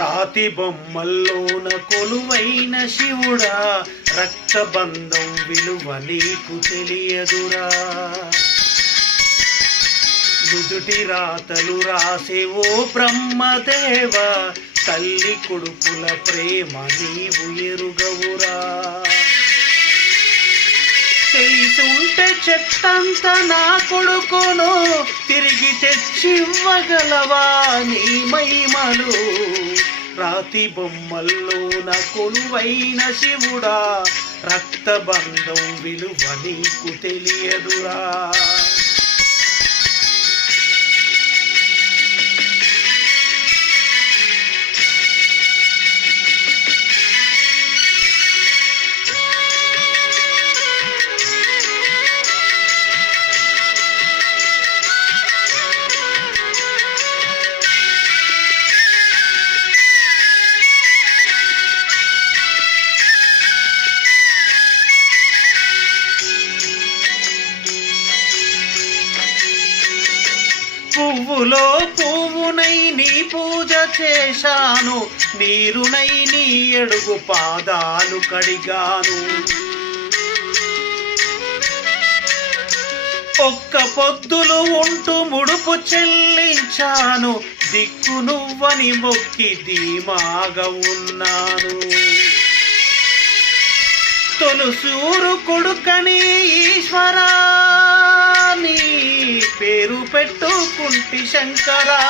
రాతి బొమ్మల్లోన కొలువైన శివుడా, రక్తబంధం విలువ నీకు తెలియదురా. నుదుటి రాతలు రాసే ఓ బ్రహ్మదేవ, తల్లి కొడుకుల ప్రేమ నీవు ఎరుగవురా. తెలిసుంటే చెట్టంత నా కొడుకును తిరిగి తెచ్చివ్వగలవా నీ మహిమలు. రాతి బొమ్మల్లోన కొలువైన శివుడా, రక్తబంధం విలువ నీకు తెలియదురా. పువ్వులో పువ్వునై నీ పూజ చేశాను, నీరునై నీ అడుగు పాదాలు కడిగాను. ఒక్క పొద్దులు ఉంటూ ముడుపు చెల్లించాను, దిక్కు నువ్వని మొక్కి ధీమాగా ఉన్నాను. తొలుసూరు కొడుకని ఈశ్వరా నీ పేరు పెట్టుకుంటి శంకరా.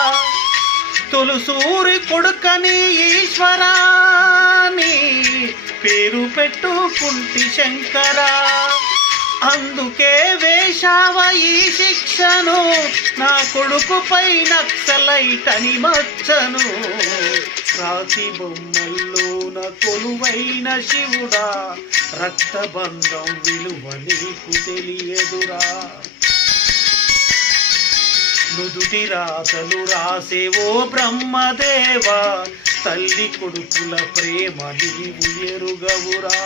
తొలుసూరి కొడుకని ఈశ్వరా నీ పేరు పెట్టుకుంటి శంకరా. అందుకే వేశావ ఈ శిక్షను, నా కొడుకుపై నక్సలైట్ అని మచ్చను. రాతి బొమ్మల్లోన కొలువైన శివుడా, రక్తబంధం విలువ నీకు తెలియదురా. నుదుటి రాతలు రాసే ఓ బ్రహ్మదేవ, తల్లి కొడుకుల ప్రేమ నీవు ఎరుగవురా.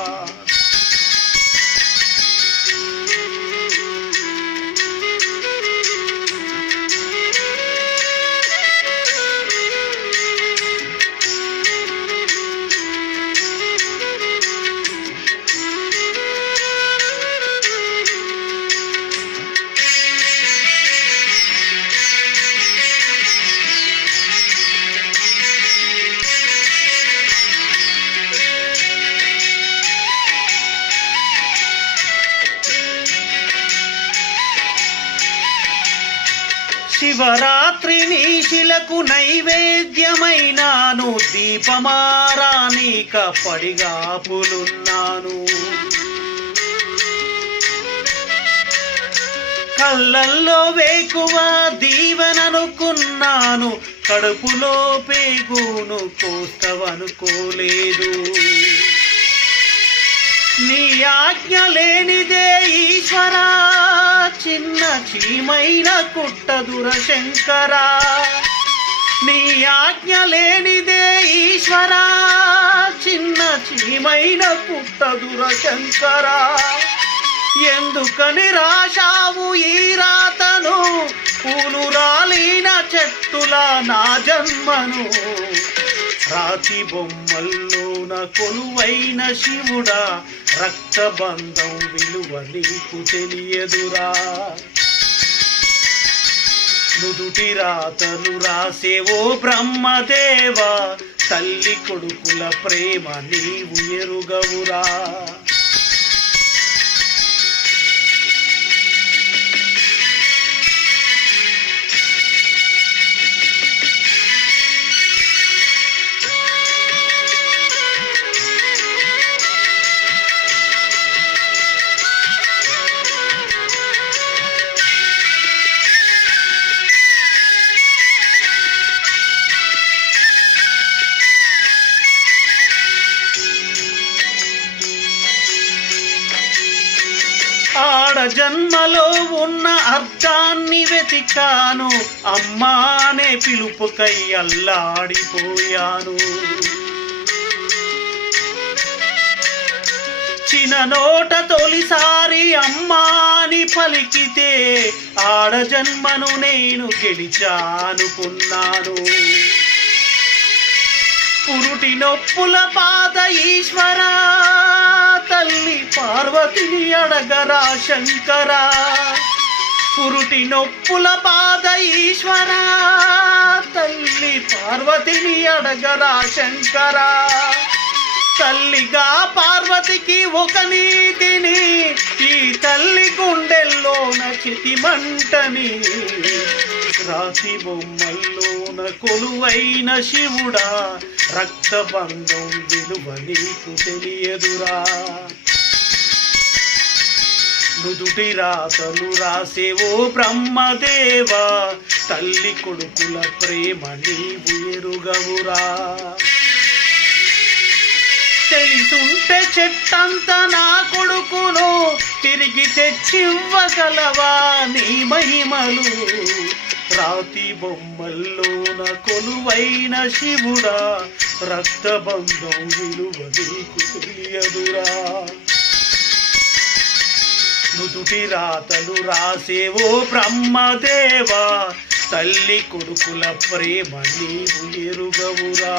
శివరాత్రి నీశిలకు నైవేద్యమైనాను, దీపమారానిక పడిగాపులున్నాను. కళ్ళల్లో వేకువ దీవెననుకున్నాను, కడుపులో పేగును కోస్తవనుకోలేదు. నీ ఆజ్ఞ లేనిదే ఈశ్వరా, చిన్న చీమైన కుట్టదుర శంకరా. నీ ఆజ్ఞ లేనిదే ఈశ్వరా, చిన్న చీమైన కుట్టదుర శంకరా. ఎందుకని రాశావు ఈ రాతను, పూలు రాలిన చెట్టుల నా జన్మను. రాతి బొమ్మల్లోన కొలువైన శివుడా, రక్తబంధం విలువ నీకు తెలియదురా. నుదుటి రాతలు రాసే ఓ బ్రహ్మదేవ, తల్లి కొడుకుల ప్రేమ నీవు ఎరుగవురా. ఆడ జన్మలో ఉన్న అర్థాన్ని వెతికాను, అమ్మానే పిలుపుకై అల్లాడిపోయాను. చిన్ననోట తొలిసారి అమ్మాని పలికితే, ఆడ జన్మను నేను గెలిచానుకున్నాను. పురుటి నొప్పుల బాధ ఈశ్వరా, తల్లి పార్వతిని అడగరా శంకరా. పురుటి నొప్పుల బాధ ఈశ్వరా, తల్లి పార్వతిని అడగరా శంకరా. తల్లిగా పార్వతికి ఒక నీతిని, ఈ తల్లి గుండెల్లోన చితిమంటని. రాతి బొమ్మల్లోన కొలువైన శివుడా, రక్తబంధం విలువ నీకు తెలియదురా. నుదుటి రాతలు రాసేవో బ్రహ్మదేవా, తల్లి కొడుకుల ప్రేమ నీవు ఎరుగవురా. తెలిసుంటే చెట్టంత నా కొడుకును తిరిగి తెచ్చివ్వగలవా నీ మహిమలు. రాతి బొమ్మల్లోన కొలువైన శివుడా, రక్తబంధం విలువ నీకు తెలియదురా. నుదుటి రాతలు రాసేవో బ్రహ్మదేవా, తల్లి కొడుకుల ప్రేమ నీవు ఎరుగవురా.